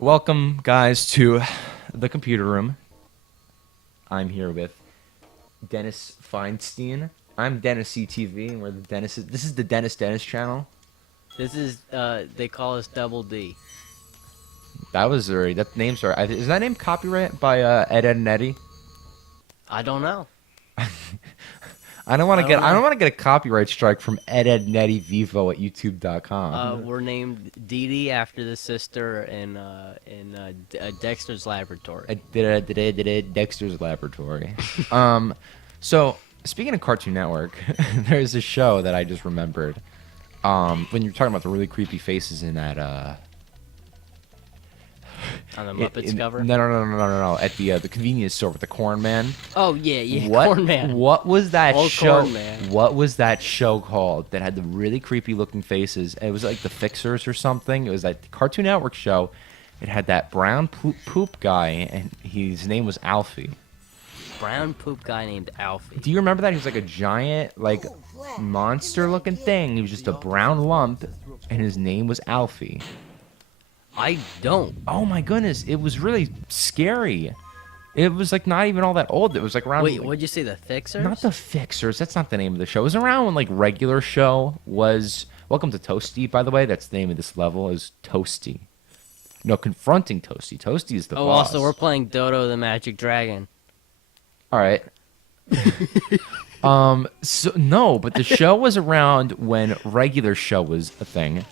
Welcome, guys, to the computer room. I'm here with Dennis Feinstein. I'm Dennis CTV, and we're the Dennis. This is the Dennis channel. This is, they call us Double D. That name's already. Is that name copyright by Ed and Eddie? I don't know. I don't want to get. I know. don't want to get a copyright strike from Ed and Eddie Vivo at YouTube.com. We're named Dee Dee after the sister in Dexter's Laboratory. Dexter's Laboratory. So speaking of Cartoon Network, there's a show that I just remembered. When you're talking about the really creepy faces in that. On the Muppets cover? No. At the convenience store with the Corn Man. Oh, yeah, What? Corn Man. What was that Old show? Corn Man. What was that show called that had the really creepy looking faces? It was like the Fixers or something. It was that Cartoon Network show. It had that brown poop guy, and his name was Alfie. Brown poop guy named Alfie. Do you remember that? He was like a giant, like, monster-looking thing. He was just a brown lump, and his name was Alfie. I don't. Oh my goodness, it was really scary. It was like not even all that old. It was like around. Wait, like, what'd you say, the Fixers? not the Fixers. That's not the name of the show. It was around when like regular show was. Welcome to Toasty, by the way. That's the name of this level. Is Toasty. No, confronting Toasty. Toasty is the boss. Also, we're playing Dodo the Magic Dragon. All right. So no, but the show was around when regular show was a thing.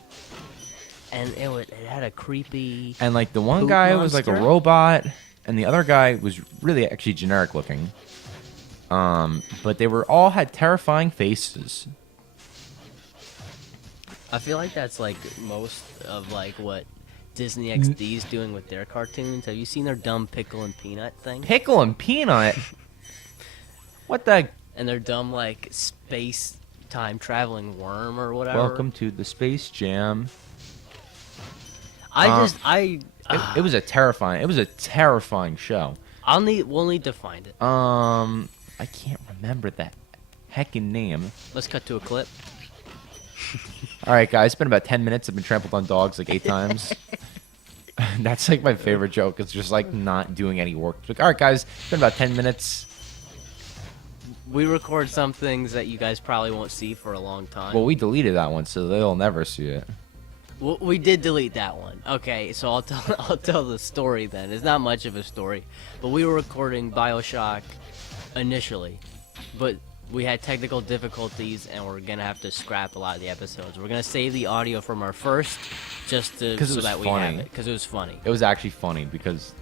And it had a creepy... And like the one Poop guy was like a monster? robot, and the other guy was really actually generic looking. But they were all had terrifying faces. I feel like that's like most of like what Disney XD's doing with their cartoons. Have you seen their dumb pickle and peanut thing? Pickle and Peanut. What the? And their dumb like space time traveling worm or whatever. Welcome to the Space Jam. It was a terrifying. It was a terrifying show. We'll need to find it. I can't remember that heckin' name. Let's cut to a clip. All right, guys. It's been about 10 minutes. I've been trampled on dogs like 8 times. That's like my favorite joke. It's just like not doing any work. Like, all right, guys. It's been about 10 minutes. We record some things that you guys probably won't see for a long time. Well, we deleted that one, so they'll never see it. Well, we did delete that one. Okay, so I'll tell the story then. It's not much of a story, but we were recording BioShock initially, but we had technical difficulties and we're gonna have to scrap a lot of the episodes. We're gonna save the audio from our first, just so that we have it, because it was funny. It was actually funny because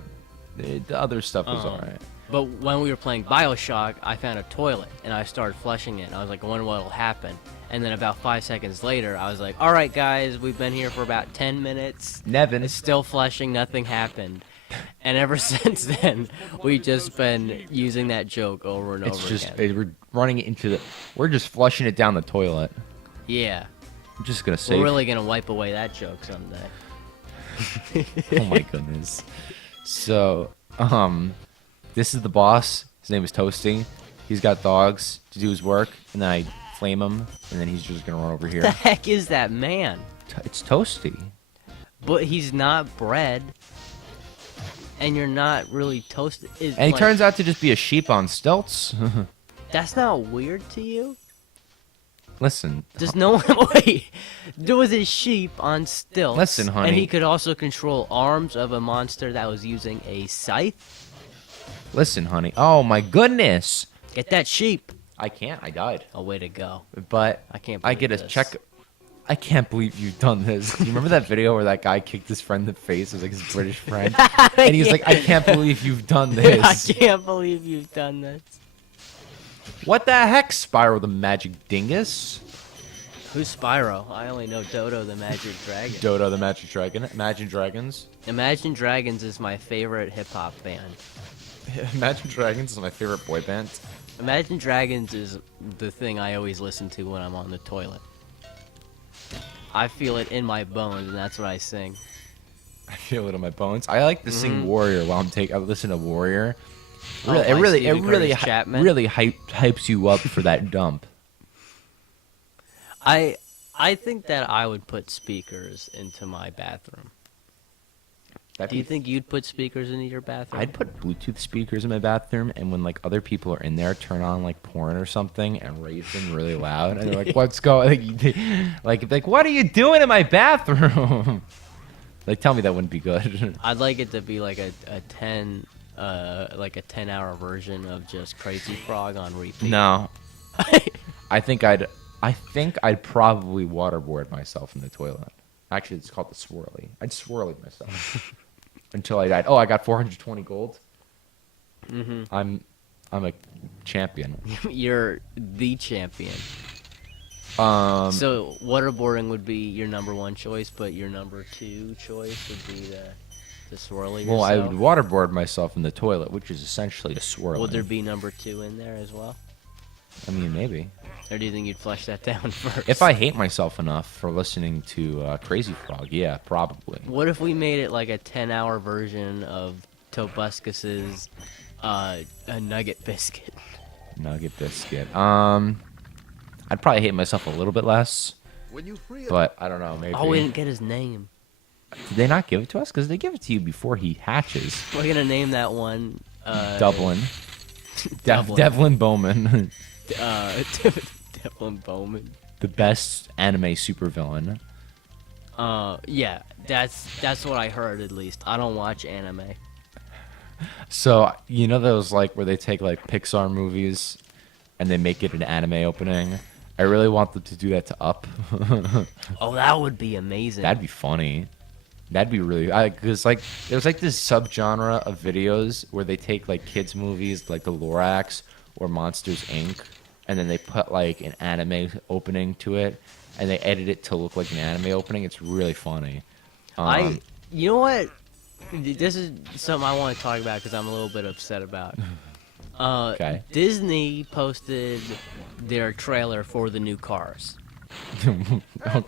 the other stuff was alright. But when we were playing BioShock, I found a toilet and I started flushing it. And I was like, I wonder what'll happen. And then about 5 seconds later, I was like, all right, guys, we've been here for about 10 minutes. Nevin. It's still flushing. Nothing happened. And ever since then, we've just been using that joke over and over again. We're running it into the. We're just flushing it down the toilet. Yeah. I'm just gonna say. We're really going to wipe away that joke someday. Oh my goodness. So, this is the boss. His name is Toasty. He's got dogs to do his work, and then I flame him, and then he's just gonna run over here. What the heck is that man? It's Toasty. But he's not bread. And you're not really toasted. And he turns out to just be a sheep on stilts. That's not weird to you? Listen. Does no one wait? There was a sheep on stilts. Listen, honey. And he could also control arms of a monster that was using a scythe. Listen, honey. Oh my goodness. Get that sheep. I can't. I died. Oh, way to go. But I can't. I get a check. I can't believe you've done this. You remember that video where that guy kicked his friend in the face? It was like his British friend. And he's like, I can't believe you've done this. I can't believe you've done this. What the heck, Spyro the Magic Dingus? Who's Spyro? I only know Dodo the Magic Dragon. Dodo the Magic Dragon. Imagine Dragons. Imagine Dragons is my favorite hip-hop band. Imagine Dragons is my favorite boy band. Imagine Dragons is the thing I always listen to when I'm on the toilet. I feel it in my bones, and that's what I sing. I feel it in my bones. I like to sing Warrior while I listen to Warrior. Oh, It really Chapman. hypes you up for that dump. I think that I would put speakers into my bathroom. Do you think you'd put speakers into your bathroom? I'd put Bluetooth speakers in my bathroom, and when like other people are in there, turn on like porn or something and raise them really loud, and they're like, "What's going?" Like, what are you doing in my bathroom? Like, tell me that wouldn't be good. I'd like it to be like a 10-hour version of just Crazy Frog on repeat. No, I think I'd probably waterboard myself in the toilet. Actually, it's called the swirly. I'd swirly myself until I died. Oh, I got 420 gold. I'm a champion. You're the champion. So waterboarding would be your number 1 choice, but your number 2 choice would be the swirly. Well, I yourself? would waterboard myself in the toilet, which is essentially a swirly. Would there be number 2 in there as well? I mean, maybe. Or do you think you'd flush that down first? If I hate myself enough for listening to Crazy Frog, yeah, probably. What if we made it like a 10-hour version of Tobuscus's a nugget biscuit? Nugget biscuit. I'd probably hate myself a little bit less, but I don't know. Maybe. Oh, we didn't get his name. Did they not give it to us? Because they give it to you before he hatches. We're gonna name that one Dublin. Dublin. Devlin Bowman. Devlin Bowman. The best anime supervillain. Yeah, that's what I heard at least. I don't watch anime. So, you know those like where they take like Pixar movies and they make it an anime opening? I really want them to do that to Up. Oh, that would be amazing. That'd be funny. That'd be really, because like there's like this subgenre of videos where they take like kids movies like The Lorax or Monsters Inc. and then they put like an anime opening to it and they edit it to look like an anime opening. It's really funny. You know what? This is something I want to talk about because I'm a little bit upset about. Okay. Disney posted their trailer for the new Cars.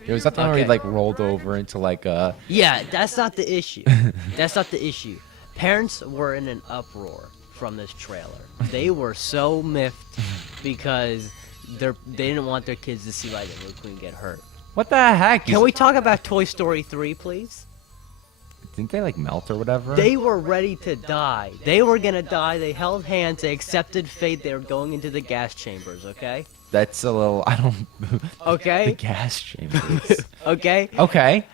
Was that the one where he like rolled over into like a... Yeah, that's not the issue. That's not the issue. Parents were in an uproar from this trailer. They were so miffed because they didn't want their kids to see Lightning McQueen get hurt. What the heck? Can we talk about Toy Story 3, please? Didn't they like melt or whatever? They were ready to die. They were gonna die. They held hands. They accepted fate. They were going into the gas chambers, okay? That's a little... I don't... Okay? The gas chambers. Okay? Okay.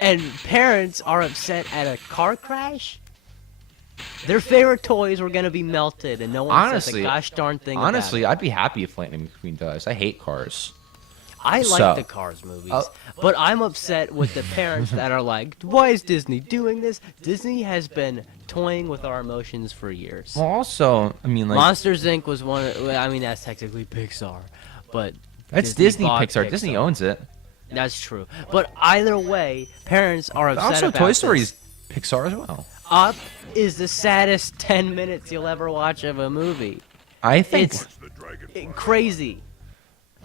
And parents are upset at a car crash? Their favorite toys were gonna be melted, and no one says a gosh darn thing about it. I'd be happy if Lightning McQueen does. I hate Cars. I like the Cars movies, but I'm upset with the parents that are like, why is Disney doing this? Disney has been toying with our emotions for years. Well, also, I mean, like... Monsters, Inc. was one of... I mean, that's technically Pixar, but... That's Disney bought Pixar. Disney owns it. That's true. But either way, parents are upset Also, about Toy this. Story's Pixar as well. Up is the saddest 10 minutes you'll ever watch of a movie. I think... It's crazy.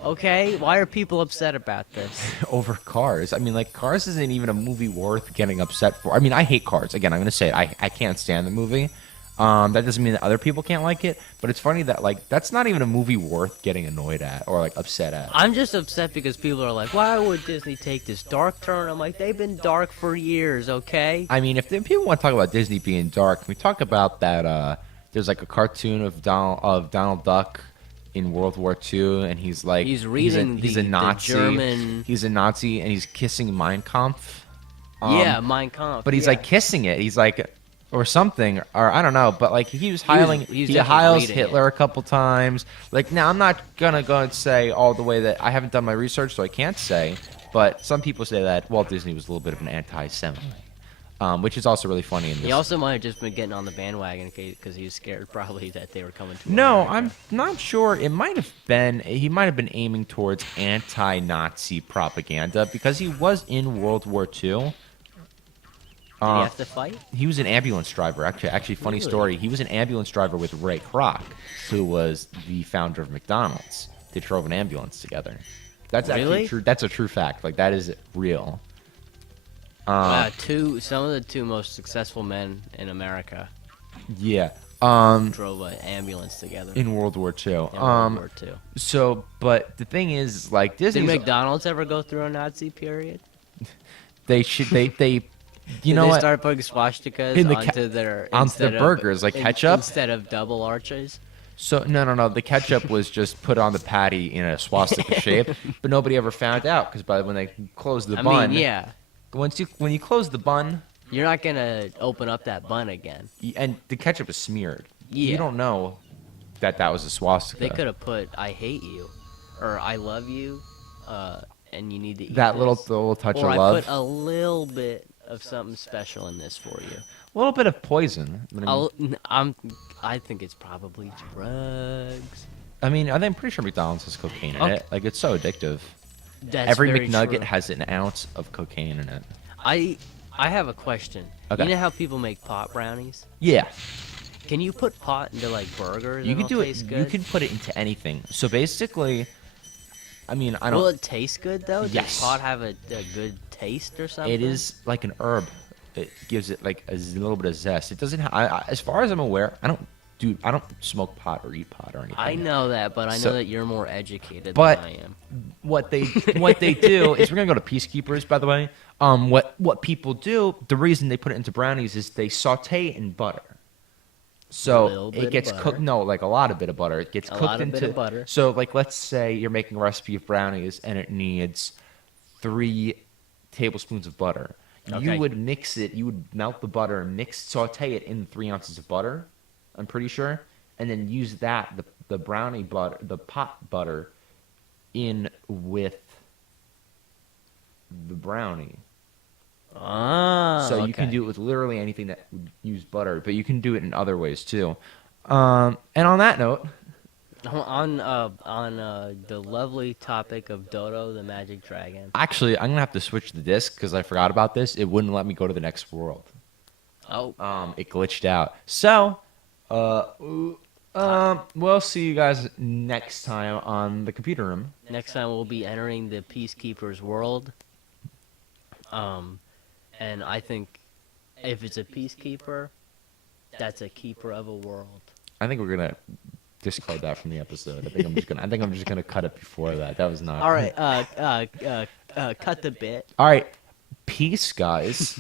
Okay? Why are people upset about this? Over Cars. I mean, like, Cars isn't even a movie worth getting upset for. I mean, I hate Cars. Again, I'm going to say it. I can't stand the movie. That doesn't mean that other people can't like it. But it's funny that, like, that's not even a movie worth getting annoyed at or, like, upset at. I'm just upset because people are like, why would Disney take this dark turn? I'm like, they've been dark for years, okay? I mean, if people want to talk about Disney being dark, can we talk about that, there's, like, a cartoon of Donald Duck in World War II, and he's like... He's reading he's a Nazi. the German... He's a Nazi, and he's kissing Mein Kampf. Yeah, Mein Kampf. But he's, like, kissing it. He's, like... Or something, or I don't know, but like he was He definitely heils Hitler a couple times. Like now, I'm not gonna go and say all the way that I haven't done my research, so I can't say. But some people say that Walt Disney was a little bit of an anti-Semite, which is also really funny. In this. He also might have just been getting on the bandwagon because he was scared probably that they were coming to No, America. I'm not sure. He might have been aiming towards anti-Nazi propaganda because he was in World War II. Did he have to fight? He was an ambulance driver. Actually, funny story. He was an ambulance driver with Ray Kroc, who was the founder of McDonald's. They drove an ambulance together. That's really actually true. That's a true fact. Like that is real. Some of the two most successful men in America. Yeah. Drove an ambulance together in World War II. In World War II. So, but the thing is, like Disney. Did McDonald's ever go through a Nazi period? They You Did know they what? start putting swastikas In the onto their onto the instead of- burgers, like ketchup? instead of double arches? So no. The ketchup was just put on the patty in a swastika shape, but nobody ever found out because when they closed the I bun, mean, yeah, when you close the bun, you're not gonna open up that bun again. and the ketchup is smeared, Yeah. you don't know that was a swastika. They could have put "I hate you" or "I love you," and you need to eat that this. the little touch Or of I love, put a little bit of something special in this for you. a little bit of poison. But I think it's probably drugs. I'm pretty sure McDonald's has cocaine in Okay. it. Like it's so addictive. That's Every very McNugget true. has an ounce of cocaine in it. I have a question. Okay. You know how people make pot brownies? Yeah, Can you put pot into like burgers? you and could it'll do it. taste You good? can put it into anything. So basically, I don't. Will it taste good though? Yes. Does pot have a good taste or something? It is like an herb. It gives it like a little bit of zest. It doesn't. As far as I'm aware, I don't smoke pot or eat pot or anything. I know that, but I know So- that you're more educated But- than I am. What they do is we're gonna go to Peacekeepers, by the way. What people do, the reason they put it into brownies is they saute it in butter. So Little bit it of gets butter. cooked. No, like a lot of bit of butter. It gets A cooked lot of into. bit of butter. So like, let's say you're making a recipe of brownies and it needs 3 tablespoons of butter. Okay. You would mix it. You would melt the butter and saute it in 3 ounces of butter. I'm pretty sure, and then use the brownie butter, the pot butter, in with the brownie. Ah, So you can okay. do it with literally anything that would use butter, but you can do it in other ways too. And on that note, On the lovely topic of Dodo the Magic Dragon. actually, I'm gonna have to switch the disc because I forgot about this. It wouldn't let me go to the next world. Oh, It glitched out. So, we'll see you guys next time on the computer room. next time we'll be entering the Peacekeeper's world. And I think if it's a peacekeeper, that's a keeper of a world. I think we're gonna discard that from the episode. I think I'm just gonna cut it before that. That was not. All right, cut the bit. All right. Peace, guys.